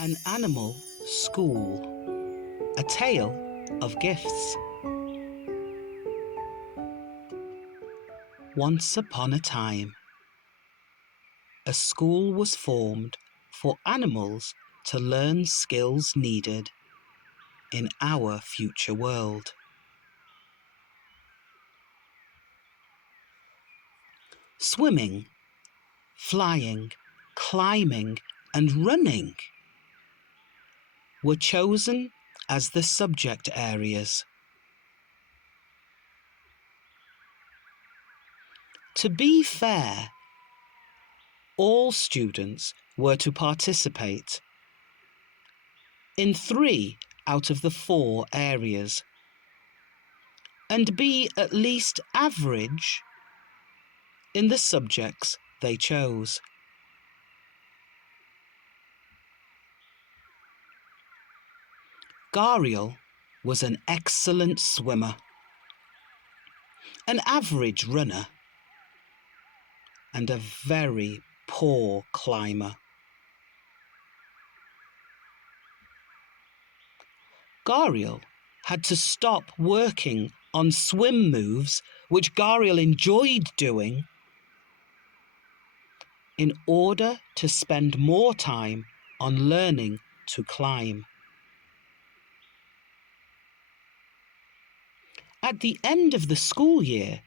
An Animal School. A Tale of Gifts. Once upon a time, a school was formed for animals to learn skills needed in our future world. Swimming, flying, climbing, and running were chosen as the subject areas. To be fair, all students were to participate in 3 out of the 4 areas and be at least average in the subjects they chose. Gariel was an excellent swimmer, an average runner, and a very poor climber. Gariel had to stop working on swim moves, which Gariel enjoyed doing, in order to spend more time on learning to climb. At the end of the school year,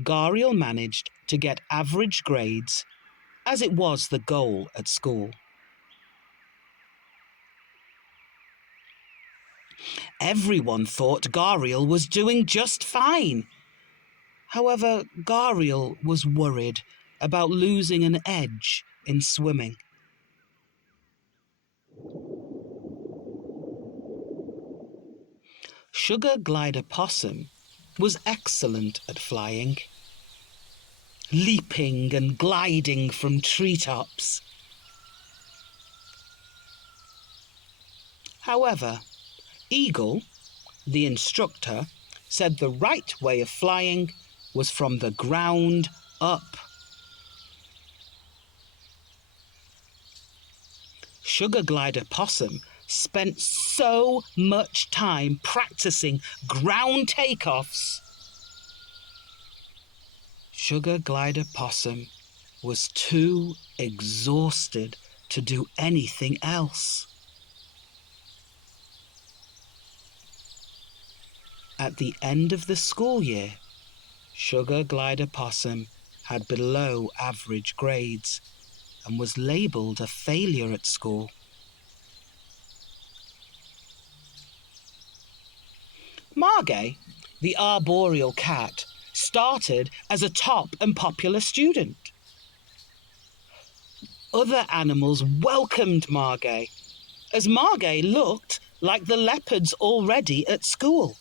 Gariel managed to get average grades, as it was the goal at school. Everyone thought Gariel was doing just fine. However, Gariel was worried about losing an edge in swimming. Sugar Glider Possum was excellent at flying, leaping and gliding from treetops. However, Eagle, the instructor, said the right way of flying was from the ground up. Sugar Glider Possum spent so much time practicing ground takeoffs. Sugar Glider Possum was too exhausted to do anything else. At the end of the school year, Sugar Glider Possum had below average grades and was labelled a failure at school. Margay, the arboreal cat, started as a top and popular student. Other animals welcomed Margay, as Margay looked like the leopards already at school.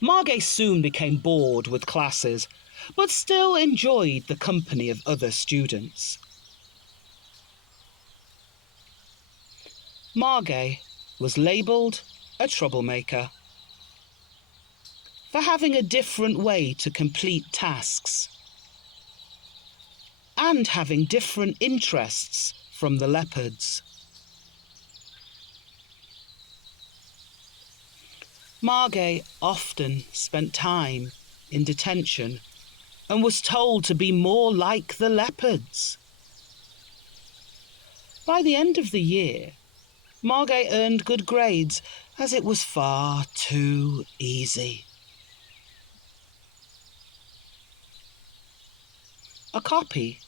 Margay soon became bored with classes, but still enjoyed the company of other students. Margay was labelled a troublemaker for having a different way to complete tasks and having different interests from the leopards. Margay often spent time in detention and was told to be more like the leopards. By the end of the year, Margay earned good grades, as it was far too easy. Okapi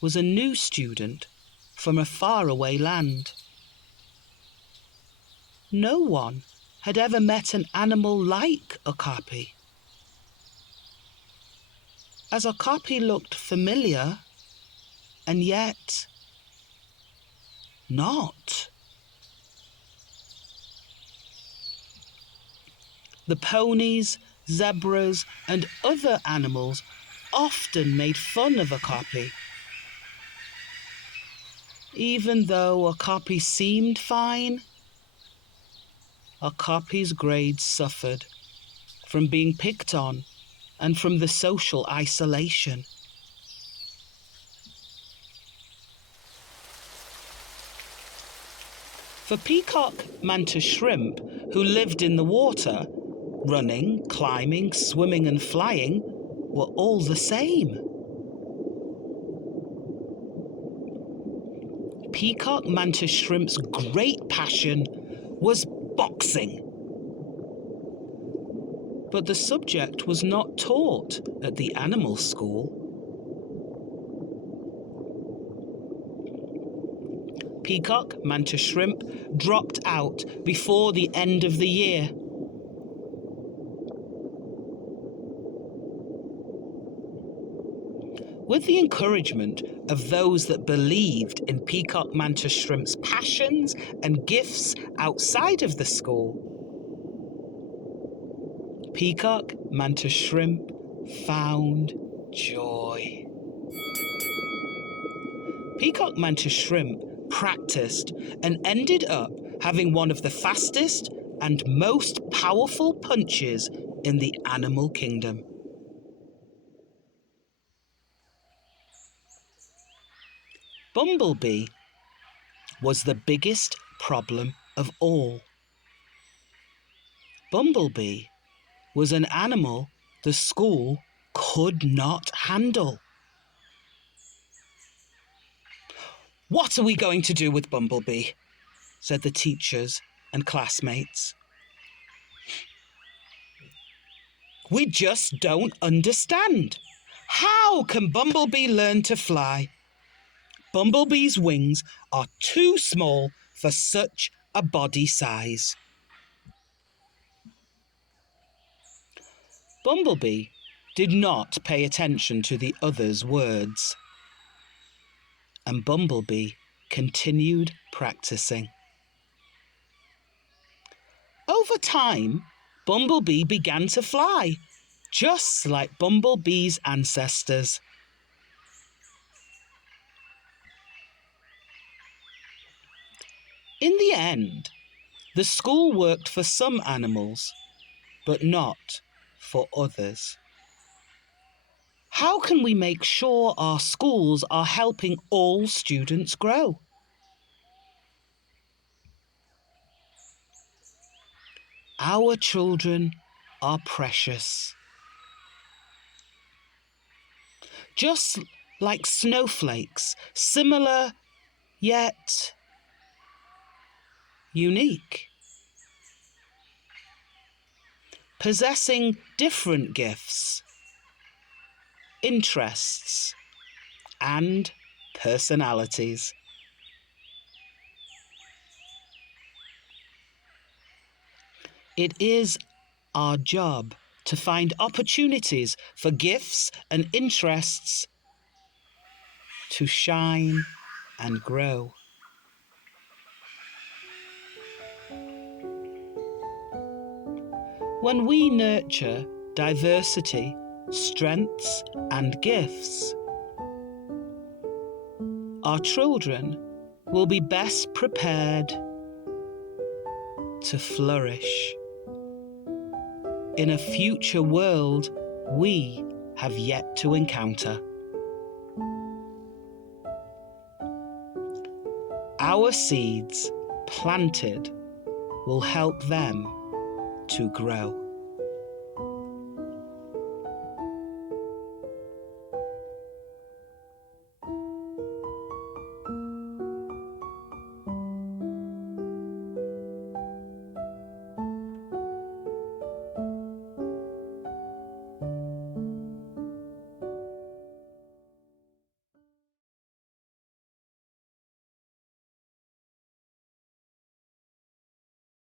was a new student from a faraway land. No one had ever met an animal like Okapi. As Okapi looked familiar, and yet not. The ponies, zebras, and other animals often made fun of Okapi. Even though Okapi seemed fine, Okapi's grades suffered from being picked on and from the social isolation. For peacock, mantis shrimp, who lived in the water, running, climbing, swimming and flying were all the same. Peacock mantis shrimp's great passion was boxing. But the subject was not taught at the animal school. Peacock mantis shrimp dropped out before the end of the year. With the encouragement of those that believed in peacock mantis shrimp's passions and gifts outside of the school, peacock mantis shrimp found joy. Peacock mantis shrimp practiced and ended up having one of the fastest and most powerful punches in the animal kingdom. Bumblebee was the biggest problem of all. Bumblebee was an animal the school could not handle. "What are we going to do with Bumblebee?" said the teachers and classmates. "We just don't understand. How can Bumblebee learn to fly? Bumblebee's wings are too small for such a body size." Bumblebee did not pay attention to the others' words, and Bumblebee continued practicing. Over time, Bumblebee began to fly, just like Bumblebee's ancestors. In the end, the school worked for some animals, but not for others. How can we make sure our schools are helping all students grow? Our children are precious. Just like snowflakes, similar yet unique. Possessing different gifts, interests, and personalities. It is our job to find opportunities for gifts and interests to shine and grow. When we nurture diversity, strengths, and gifts, our children will be best prepared to flourish in a future world we have yet to encounter. Our seeds planted will help them to grow.